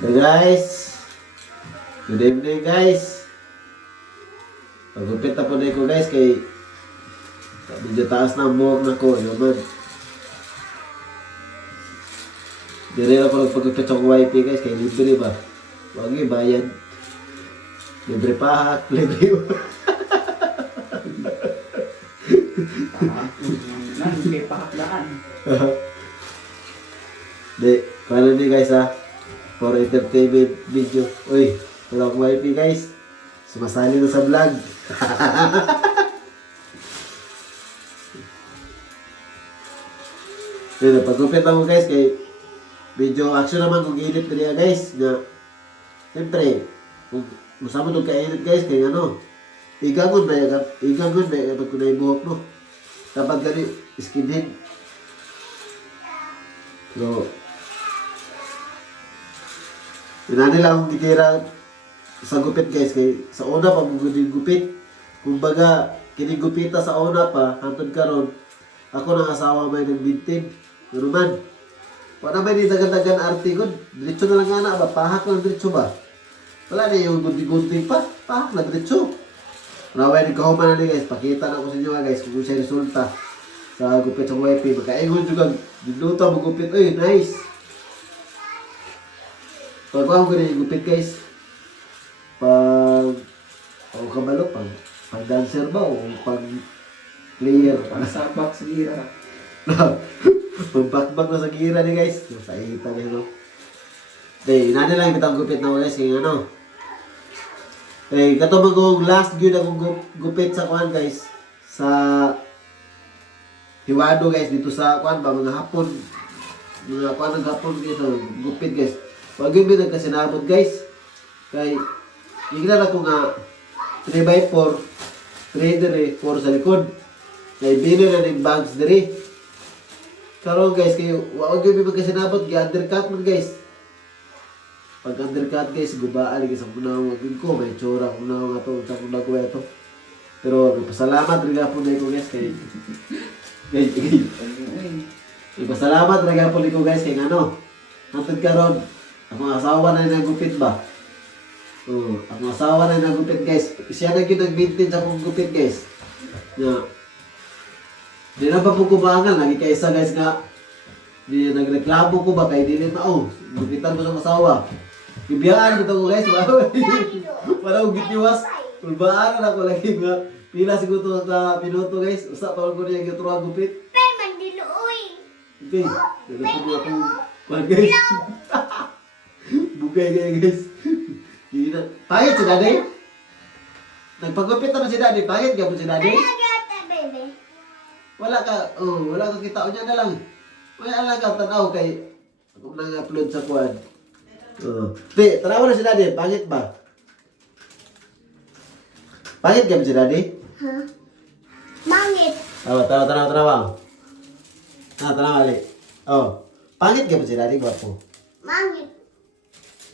Hey guys, good evening guys. Pagupit na po na ko guys kay medyo taas na ang buhok na ko. Yun man. Dire ako nagpagupit sa wifi guys kay libre ba? Wag yung bayad. Libre pahak, libre Libre pahaklaan. Di, paano ni guys ha? For entertainment video. Uy, wala akong wifi guys. Sumasali na sa vlog. Yun, pagkupit ako guys kay video action naman kung edit na niya guys. Na, siyempre, kung masama nung ka-edit guys, kaya ano, igangon ba yan? Igangon ba yan? Pag kunay buhok no? Dapat gani, skinhead. So, yun nila akong gitira sa gupit guys. Kay sa una pa mong gupit. Kumbaga, kinigupita sa una pa, hantod karon ako ng asawa may nagbintin. Ano man? Wala may dagan-dagan arte ko. Diretso na lang nga na ba? Pahak lang diretso ba? Wala na yung gunting-gunting pa. Pahak lang diretso. Naway ni kahuman na ni guys. Pakita na ko sa inyo nga guys kung siya resulta sa gupit sa wifi. Magkaingon juga. Diluto mo gupit. Uy, nice! Pag ako ganyan gupit guys. Pag kabalo, pag dancer ba o pag player? Pang sabak sa gira. Pag-backback na sa gira ni guys. Sa ita niya no. Okay, nani lang bitang gupit na guys. Yung ano. Okay, kato mag last yun akong gupit sa kuhan guys. Sa Hiwado guys. Dito sa kuhan ba mga hapon. Mga kuhan ng hapon dito. Gupit guys. Wag yun bin nagkasinabot guys. Kay higla na ko nga 3x4 3 dire 4 sa likod. Kay bino na ng bags dire. Karon guys kay wag yun bin magkasinabot. Gi-undercut man guys. Pag undercut guys, gubaan guys ang punawag ko. May tsura ang punawag ito. Sa punawag ito. Pero pasalamat rin nga po na ito guys. Kay pasalamat rin nga po ito guys. Kay ano. Hantod karon ang asawa na nagupit ba? Ang asawa na nagupit guys. Siya na yung nag-maintain sa kong gupit guys. Yeah. Di na pa po kumangal. Lagi kaysa guys nga. Di nagreklamo ko ba kay dili na gupitan ko sa asawa. Ibiyaan ko guys. Wala ko gitiwas. Ulbaan na ako lagi nga. Pila siguro sa minuto guys. Usa tawag ko niya yung turuan gupit. Pen, mandiluoy. Okay. Nagpapag akong kuhan guys. Bugay kaya guys. Pahit si daddy? Nagpagupit naman si daddy. Pahit ka po si daddy? Gata, baby. Wala ka kita o niya na lang. Wala lang ka tanaw kay ako nang-upload sa kuhan. Te, tanawa na si daddy. Pangit ba? Pangit ka po si daddy? Huh? Mangit. Tanawa. Tanawa ali. Pangit ka po si daddy, gwapo. Mangit.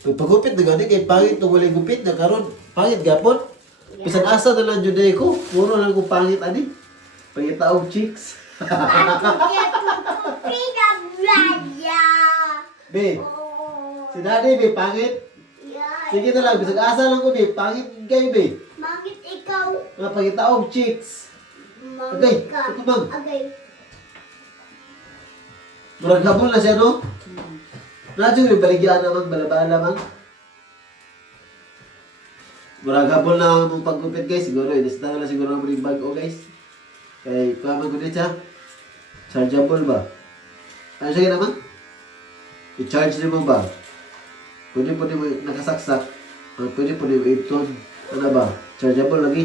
Pagupit na gani kay pangit nung walay gupit na karon. Pangit gapon. Bisan asa na lang jud ko. Puro lang kong pangit ani. Pangitaog chicks. Be, si daddy be pangit. Sige na lang, bisan asa lang ko be. Pangit kayo be. Mangit ikaw. Nga pangitaog chicks. Mangit ka. ito bang? Agay. Murag habol na siya no? Radyo yung baligyan naman, balabala man. Murag habol na mong pagkupit guys. Siguro, inista na lang siguro naman yung bag o guys. Kaya kuha ko din siya. Chargeable ba? Ano siya naman? I-charge din mo ba? Pwede po din mo nakasaksak. Pwede po din mo ipton. Ano ba? Chargeable lagi.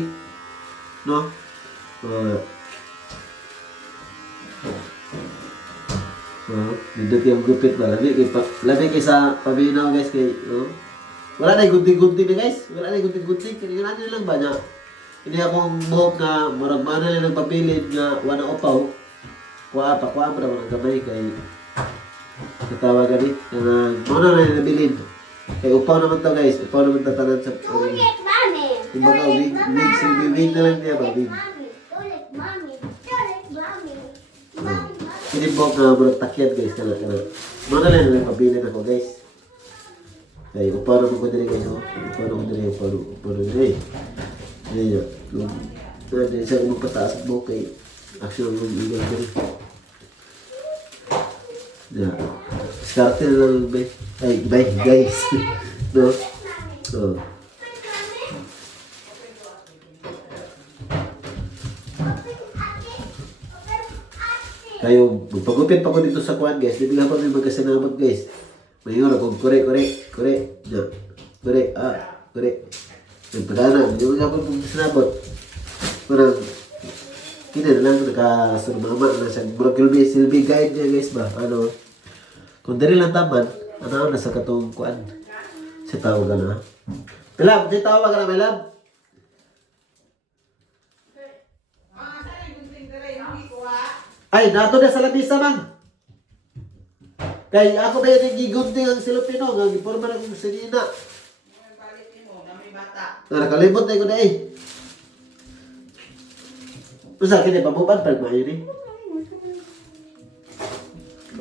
No? Dito yung gupit ba? Labi kay sa pabinaw guys kay wala na yung gunting-gunting na guys. Wala na yung gunting-gunting. Kaya natin lang ba na hindi akong buhok na murag mana na nagpapilid na wana upaw. Kuha mo na ng gamay kay katawa gani. Mana na yung nabilid. Kay upaw naman to guys. Upaw naman tatanan sa Ulit, mami. kumbaga wig na lang niya ba? Wig. Ulit, mami. Ulit, mami. Mami. Pinibok na murag takyat guys. Mana na yung nagpapilid ako guys. Ay, upaw na ko diri guys, oh. Upaw na ko diri, upaw na diri. Ayan yun. Dahil sa magpataas mo kay action ng ilang diri. Yeah. Diskarte na lang, bay. Ay, bay, guys. No? Oh. Kayo, magpagupit pa ko dito sa kuwan, guys. Di ba pa may magkasinabot, guys. Mayor ako, kore. Yeah. Kore. Yung pagana, hindi mo nga po sinabot. Parang, kina na lang, nakasurmama na siya. Murag silbi guide niya, guys ba? Ano, kung dari lang taman, nasa katong kuan. Si tawag ka na. Melab, di tawag ka na, Melab. Ay, nato na sa labisa, man. Kay ako ba yung gigunting ang silupino, nga giporma na kong sinina. Nakalimot na ko na eh. Masa kini pabuban pag maayo ni.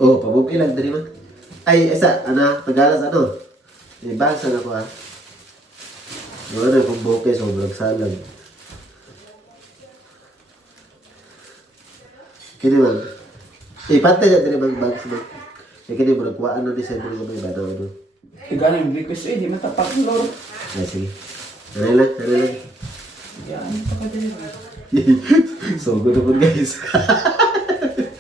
Oh, pabubi lang diri man. Ay, isa ana tagalas ano. Ibasa na ko ah. Wala kong bokeh sobrang salag. Kini man. Ipatay na diri bang bags mo. Kini mo nagkuhaan na di sa mga may banaw ano. Igana yung request eh, di matapak ng loro. Ay, sige. Ano lang. Yan, pa din. So, good naman guys.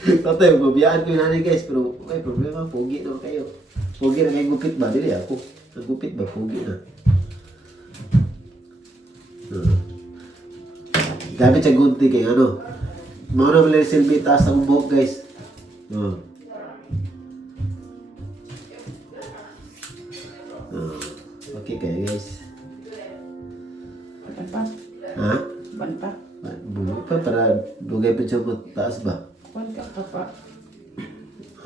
Tatay, mabiyaan ko yung nanay guys. Pero, okay, problema, pogi naman kayo. Pogi na kayo gupit ba? Dili ako. Ang gupit ba? Pogi na. Gamit siya gunti kayo, ano. Mga naman lang silbi, taas ng buhok guys. Okay kayo guys. Ban Ha? pa. Bumalik pa para dugay pa siya taas ba? Ban ka pa.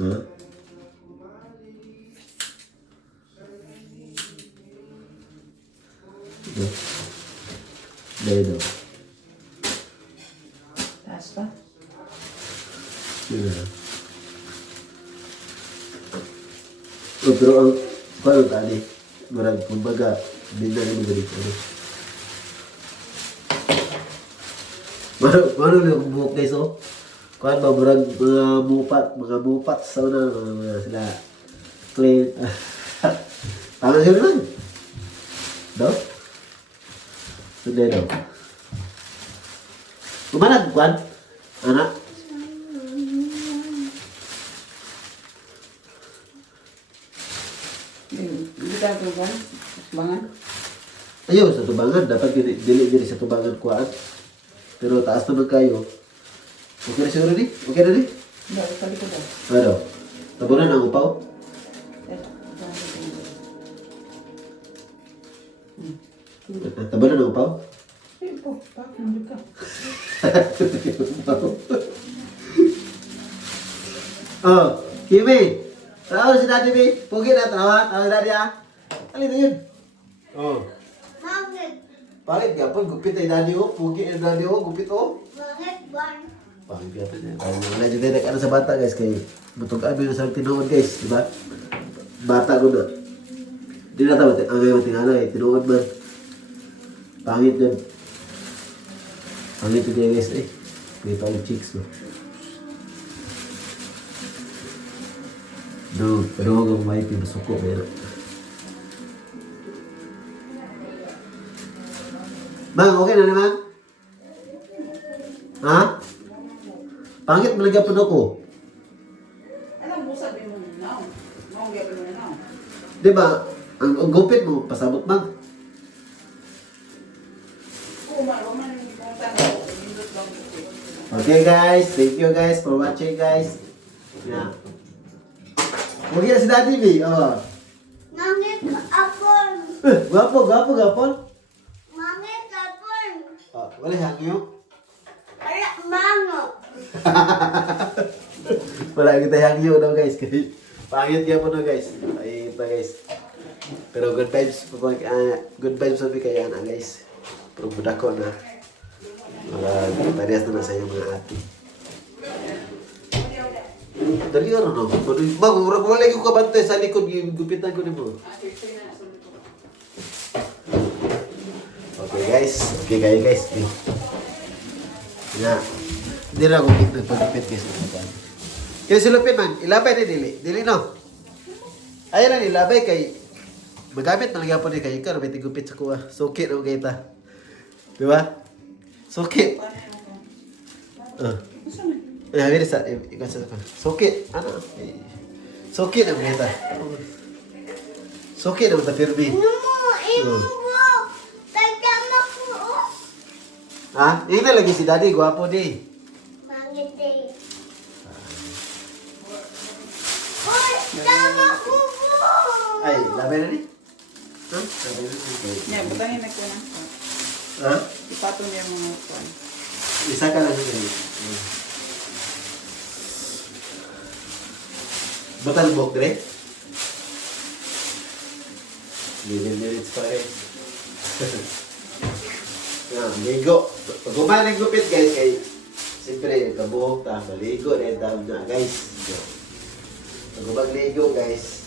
Ha? Dahil daw. Taas pa. Yun na. Oh, pero ang paano tali? Marag, kumbaga, din na naman ganito. Mano na yung buhok guys, oh? Kuhan ba, marag, mga mupat sa una, mga sila, clean. Tama sila naman. Daw? Sunday daw. Kumanag, kuhan? Anak? Hindi ka ito ban? Bangan? Ayaw, sa tubangan. Dapat dili sa tubangan kuhaan. Pero taas naman kayo. Okay na siguro ni? Okay na ni? Hindi, sabi ko daw. Ano? Tabunan ang upaw? Tabunan ang upaw? Eh po, bakit hindi ka? Oh, Kimi! Tawa si Daddy B. Pugi na, tawa. Tawa si Daddy ah. Alin na yun? Oh. Mangit. Pangit gapon, gupit ay Daddy oh. Pugi ay Daddy oh, gupit oh. Mangit ban. Pangit gapon eh. Kaya wala dyan na ano sa bata guys. Kaya matukaan mo yung sa tinuod guys. Diba? Bata ko na. Di na tama, ang ngayon tingala eh. Tinuod man. Pangit yun. Pangit yun guys eh. May pangit chicks no. No, pero huwag ang may pinasuko. Meron. Mang, okay na naman? Ha? Pangit malagyan pa ako. Alam mo, sabi mo na. Mong gapin mo na. Diba? Ang gupit mo, pasabot man. Kuman yung ipunta na ako. Indot lang ito. Okay guys, thank you guys for watching guys. Yeah. Okay na si Daddy B. Oh. Mangit apon. Gwapo. Mangit apon. Oh, wala hangyo. Ala mango. Wala kita hangyo daw guys. Pangit ka po no guys. Ay pa guys. Pero good vibes sabi kaya na guys. Pero budak ko na. Parehas na sa iyo mga ate. Dali ano no? Bang, wala lagi ko kabantay sa likod yung gupitan ko ni mo. Actually, na nasa luto. Okay guys. Okay kayo guys. Okay. Ya. Hindi na ako nagpagupit guys. Kaya silupin man, ilabay na dili. Dili no? Ayaw lang ilabay kay magamit na lagyan po ni kayo. Ikaw na may tigupit sa kuha. Sukit na mga ita. Diba? Sukit. Gusto mo? Habis sa ikaw sa pa. Sukit. Ano? Sukit na mga ita. Sukit na mga firme. Imo ko. Tagama ko. Ha? Ini na lagi si daddy. Gwapo di. Mangiti. Oy, tama ko po. Ay, labay na ni? Ha? Labay na ni. Yan, butangin na ko ng Ha? ipato niya mga kwan. Isa ka lang yun. Batal bok, Dre? 11 minutes pa guys. Ligo. Pag kumain ng gupit guys, kay siyempre, kabuhok ta, maligo na yung tawag na guys. Pag magligo guys,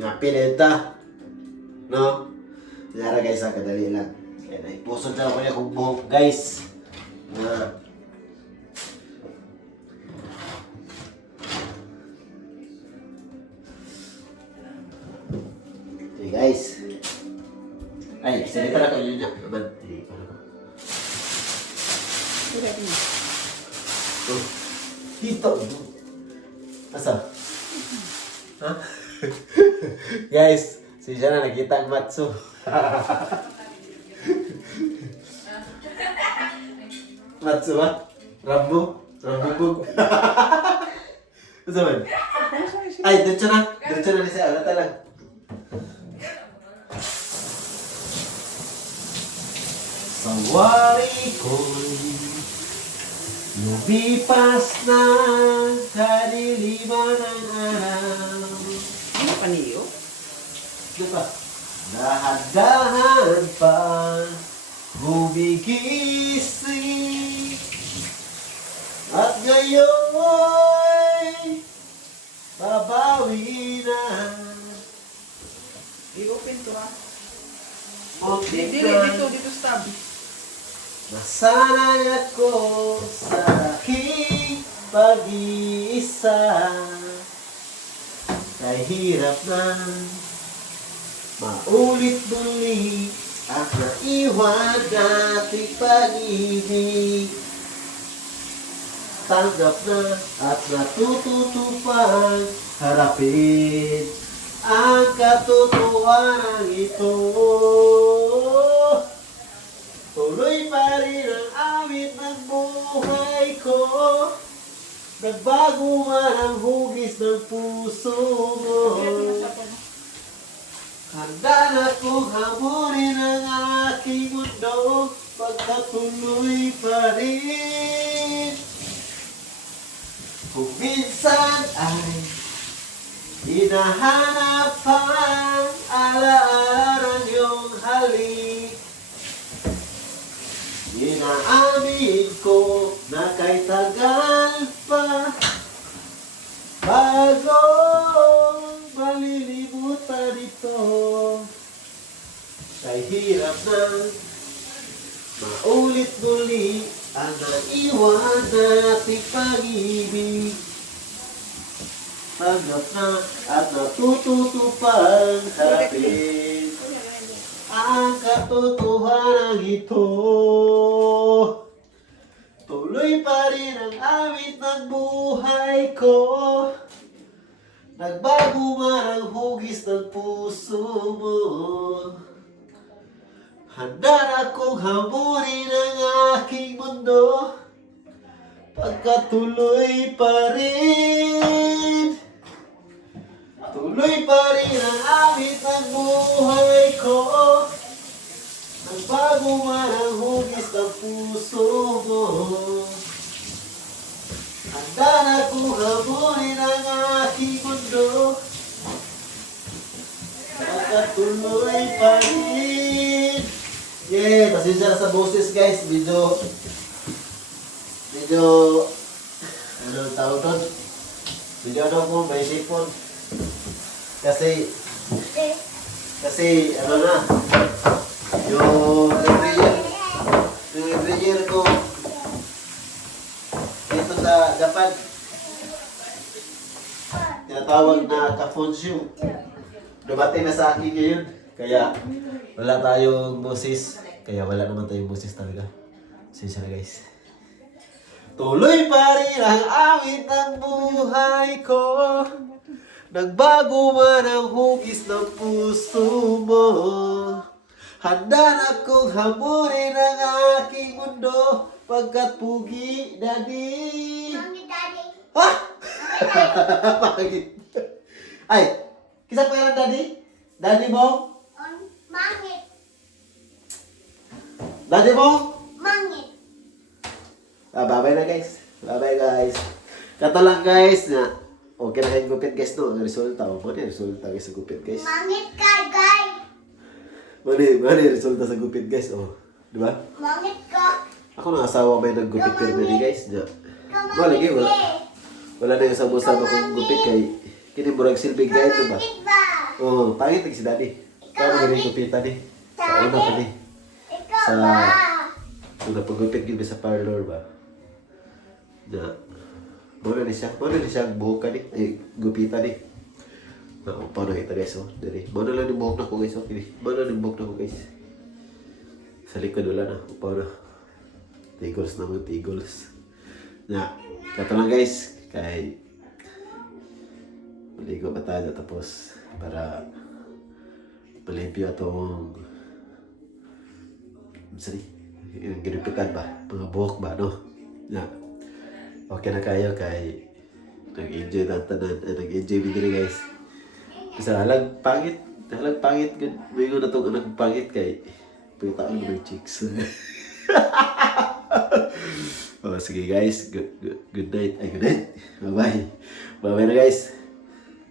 ngapin ta. No? Kanyara guys, kadali lang. Kaya naipusod na ako niya kung buhok guys. Na. Okay guys. Ay, salita na kayo niya. Naman. Pwede niya. Oh. Dito. Asa? Ha? Guys, si Jana nakita ang matso. Matso ba? Rambo? Rambo bug? Asa man? Ay, diretso na. Diretso na siya. Alata lang. Sawari ko'y lumipas na kadiliman ng araw. Ano pa niyo? Diba? Dahan-dahan pa gumigising at ngayon babawi na. I-open to ha. Muntik Dito, na dito stab. nasanay ako sa aking pag-iisa. Kay hirap na maulit-ulit ang naiwan nating pag-ibig. Tanggap na at natututupang harapin ang katotohanan ito. Tuloy pa rin ang awit ng buhay ko. Nagbago man ang hugis ng puso mo. Handa na kong hamunin ang aking mundo. Pagkatuloy pa rin. Kung minsan ay hinahanap ang alaala ng iyong halik, inaamin ko na kay tagal pa bago malilimutan ito. Kay hirap na maulit muli ang naiwan nating pag-ibig. Tanggap na at natututupang harapin ang katotohanan ito. Tuloy pa rin ang awit ng buhay ko. Nagbago man ang hugis ng puso mo. Handa na kong hamunin ang aking mundo. Pagkatuloy pa rin. Tuloy pa rin ang awit ng buhay ko. Nagbago man ang hugis ng puso mo. Handa na kong hamunin ang aking mundo. Pagkatuloy pa rin. Yeah, pasensya na sa boses guys. Medyo ano ang tawag doon? Hindi ano mo, may sipon. Kasi, ano na, yung refrigerator ko, dito sa Japan, tinatawag na ka-fonshu. Dumating na sa akin ngayon. Kaya wala tayong boses. Kaya wala naman tayong boses talaga. Sensya na guys. Tuloy pa rin ang awit ng buhay ko. Nagbago man ang hugis ng puso mo. Handa na kong hamunin ang aking mundo. Pagkat pugi, daddy. Mami, daddy. Ha? Bakit? Ay, kisa pangalan daddy? Daddy mo? Mangit. Daddy mo? Mangit. Bye-bye na guys. Bye-bye guys. Kato lang guys na okay na kayong gupit guys no. Ang resulta. O, mali resulta guys sa gupit guys. Mangit ka, guys. Mali resulta sa gupit guys. O, di ba? Mangit ka. Ako na asawa may naggupit pero mali guys. Na. Wala lagi, wala. eh. Wala na yung sama-sama kong gupit kay kinimurag silbig guys no ba? Mangit ba? Oo, pangit lagi si daddy. Kaya magaling gupitan eh. Sa una pa ni. Ikaw Sa- ba? Una pagupit yun sa parlor ba? Na, muna ni siya ang buhok ka ni, ay gupitan ni. Na, paano kita guys oh, dari. Muna lang yung buhok na ko guys oh, kini. Muna lang yung buhok na ko guys. Sa likod wala na, paano. Tigos naman, tigos. Na, kato lang guys, kay maligo pa tayo tapos para malimpyo atong sorry, yung ginupitan ba? Mga buhok ba, no? Na, okay na kayo kay nag-enjoy na tanan, nag-enjoy mo din guys. Kasi halang pangit, good. May na itong anak pangit kay pagkataon mo ng chicks. Oh, sige guys, good night. Ay, good night. Bye-bye. Bye-bye na guys.